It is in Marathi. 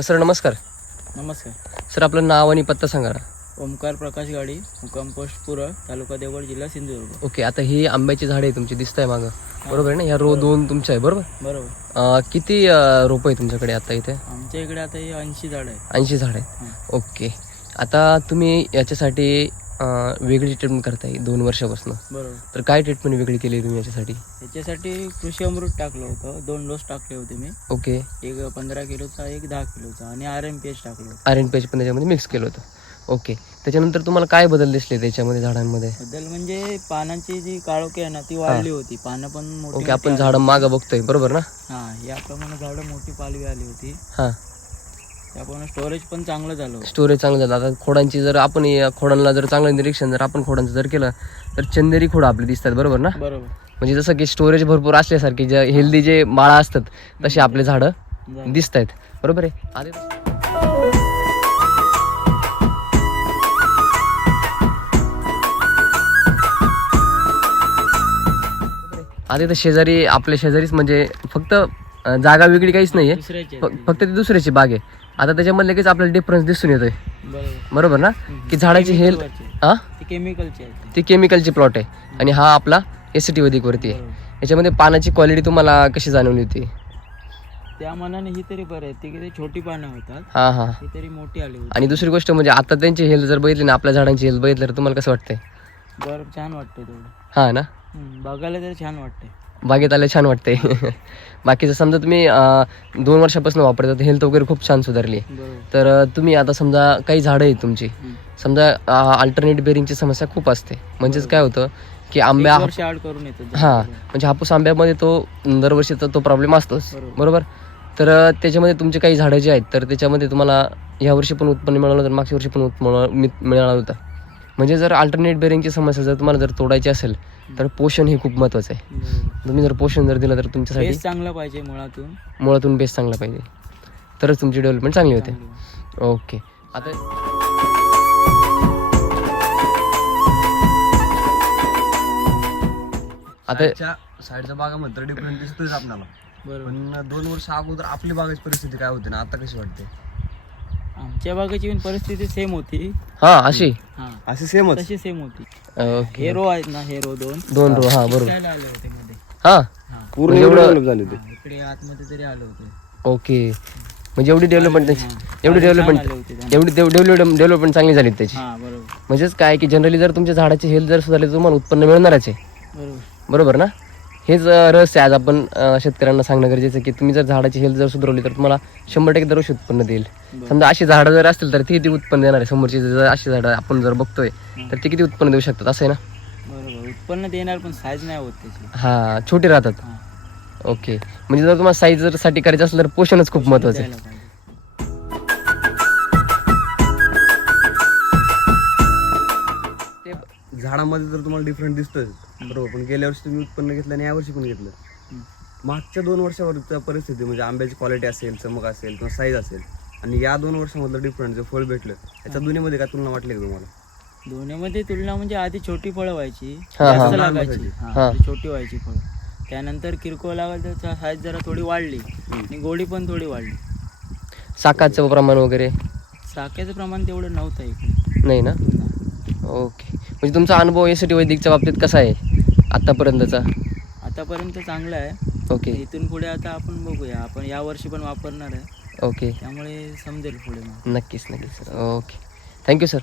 सर नमस्कार. नमस्कार. सर आपलं नाव आणि पत्ता सांगा ना. ओमकार प्रकाश गाडी मुक्काम पोस्ट पुरळ तालुका देवगड जिल्हा सिंधुदुर्ग. ओके आता ही आंब्याची झाडे आहे तुमची दिसत आहे मागं. बरोबर आहे ना? ह्या रो दोन तुमच्या आहे बरोबर? बरोबर. अ, किती अ, रोपं आहे तुमच्याकडे आता इथे? आमच्या इकडे आता ही ऐंशी झाड आहे ऐंशी झाड आहेत. ओके. आता तुम्ही याच्यासाठी वेगळी ट्रीटमेंट करताय दोन वर्षापासून. बरोबर. तर काय ट्रीटमेंट वेगळी केली तुम्ही याच्यासाठी? त्याच्यासाठी कृषी अमृत टाकलं होतं. दोन डोस टाकले होते मी. ओके. एक पंधरा किलोचा एक दहा किलोचा आणि आर एम पी एच टाकलं होतं. आर एन पेज पण त्याच्यामध्ये मिक्स केलं होतं. ओके. त्याच्यानंतर तुम्हाला काय बदल दिसले त्याच्यामध्ये झाडांमध्ये? बद्दल म्हणजे पानांची जी काळोखी आहे ना ती वाढली होती. पानं पण मोठी ओके आपण झाडं मागं बघतोय. बरोबर ना? हा याप्रमाणे झाडं मोठी पालवी आली होती. हां. त्याप्रमाणे स्टोरेज पण चांगलं झालं. स्टोरेज चांगलं झालं. आता खोडांची जर आपण खोडांना जर चांगलं निरीक्षण जर आपण खोडांचं जर केलं तर चंदेरी खोडं आपली दिसतात बरोबर ना? बरोबर. म्हणजे जसं की स्टोरेज भरपूर असल्यासारखी जे हेल्दी जे माळा असतात तसे आपले झाडं. दिसत आहेत बरोबर आहे? आधी आधी तर शेजारी आपल्या शेजारीच म्हणजे फक्त जागा वेगळी काहीच नाहीये. फक्त ती दुसऱ्याची बाग आहे. आता त्याच्यामध्ये लगेच आपल्याला डिफरन्स दिसून येतोय. बरोबर. ना? की झाडाची हेल्थ. हा केमिकलचे ती केमिकलची प्लॉट आहे. आणि हा आपला एस टी वैदिक वरती आहे. याच्यामध्ये पानाची क्वालिटी तुम्हाला कशी जाणवली होती? त्या मनाने ही तरी बरं आहे. ती किती छोटी पानं होतात. हा हा. ही तरी मोठी आली होती. आणि दुसरी गोष्ट म्हणजे आता त्यांची हेल्थ जर बघितली ना आपल्या झाडांची हेल्थ बघितलं तर तुम्हाला कसं वाटतंय? बरं छान वाटतं तेवढं. हा ना? बघायला तर छान वाटतंय. बागेत आलं छान वाटतंय. बाकीचं समजा तुम्ही दोन वर्षापासून वापरता तर हेल्थ वगैरे खूप छान सुधारली. तर तुम्ही आता समजा काही झाडं आहेत तुमची. समजा अल्टरनेट बेरिंगची समस्या खूप असते. म्हणजेच काय होतं की आंब्या. हा. म्हणजे हापूस आंब्यामध्ये तो दरवर्षी तर तो प्रॉब्लेम असतोच. बरोबर. तर त्याच्यामध्ये तुमचे काही झाडं जे आहेत तर त्याच्यामध्ये तुम्हाला या वर्षी पण उत्पन्न मिळालं तर मागच्या वर्षी पण उत्पन्न मिळालं होतं. म्हणजे जर अल्टरनेट बेरिंगची समस्या जर तुम्हाला जर तोडायची असेल तर पोषण हे खूप महत्त्वाचं आहे. तुम्ही जर पोषण जर दिलं तर तुमच्यासाठी बेस चांगला पाहिजे मुळातून. मुळातून बेस चांगला पाहिजे. तरच तुमची डेव्हलपमेंट चांगली होते. ओके आता आता साईडच्या साईडच्या बागामध्ये तर डिफरंट दिसतोच आपल्याला. पण दोन वर्ष अगोदर आपली बागाची परिस्थिती काय होती ना आता कशी वाटते? आमच्या बागेची पण परिस्थिती सेम होती. हा अशी? हा. असे सेमच तशी सेम होती. ओके. हे रो आहेत ना हे रो दोन. दोन रो हा बरोबर. दिसायला आले होते मध्ये. हा. पूर्ण म्हणजे एवढं- डेव्हलप झाले हा, इकडे आतमध्ये तरी आले होते. ओके. म्हणजे एवढी डेव्हलपमेंट. एवढी डेव्हलपमेंट आले होते त्यांना. एवढी डेव्हलप डेव्हलपमेंट चांगली झाली त्याची. हा बरोबर. म्हणजेच काय की जनरली जर तुमच्या झाडाची हेल्थ जर सुधारली तर तुम्हाला उत्पन्न मिळणारच आहे. बरोबर. बरोबर ना? हेच रहस्य आहे. आज आपण शेतकऱ्यांना सांगणं गरजेचं आहे की तुम्ही जर झाडाची हेल्थ जर सुधारली तर तुम्हाला शंभर टक्के दरवर्षी उत्पन्न देईल. समजा अशी झाडं जर असतील तर ती किती उत्पन्न देणार आहे? समोरची जर अशी झाडं आपण जर बघतोय तर ती किती उत्पन्न देऊ शकतात? असं आहे ना? बरोबर. उत्पन्न देणार पण साईज नाही होत त्याची. हा छोटी राहतात. हा. ओके. म्हणजे जर तुम्हाला साईज जर साठी करायचं असलं तर पोषणच खूप महत्वाचं आहे. द्यायला पाहिजे. ते झाडामध्ये तर तुम्हाला डिफरंट दिसतोय. बरोबर पण गेल्या वर्षी तुम्ही उत्पन्न घेतलं आणि यावर्षी पण घेतलं. मागच्या दोन वर्षावरच्या परिस्थिती म्हणजे आंब्याची क्वालिटी असेल चमक असेल किंवा साईज असेल आणि या दोन वर्षामधलं डिफरंट जे फळ भेटलं याच्या दोन्हीमध्ये काय तुलना वाटली का तुम्हाला? दोन्हीमध्ये तुलना म्हणजे आधी छोटी फळं व्हायची हा, हा. जास्त लागायची. हा, हा. ती छोटी व्हायची फळ. त्यानंतर किरकोळ लागल तर साईज जरा थोडी वाढली आणि गोडी पण थोडी वाढली. साकाचं प्रमाण वगैरे? साख्याचं प्रमाण तेवढं नव्हतं इकडे. नाही ना. ओके. म्हणजे तुमचा अनुभव यासाठी वैदिकच्या बाबतीत कसा आहे? आतापर्यंतचा? आतापर्यंत चांगलं आहे. ओके. इथून पुढे आता आपण बघूया. आपण या वर्षी पण वापरणार आहे. ओके. त्यामुळे समजेल पुढे मग. नक्कीच नक्कीच सर. ओके. Thank you sir.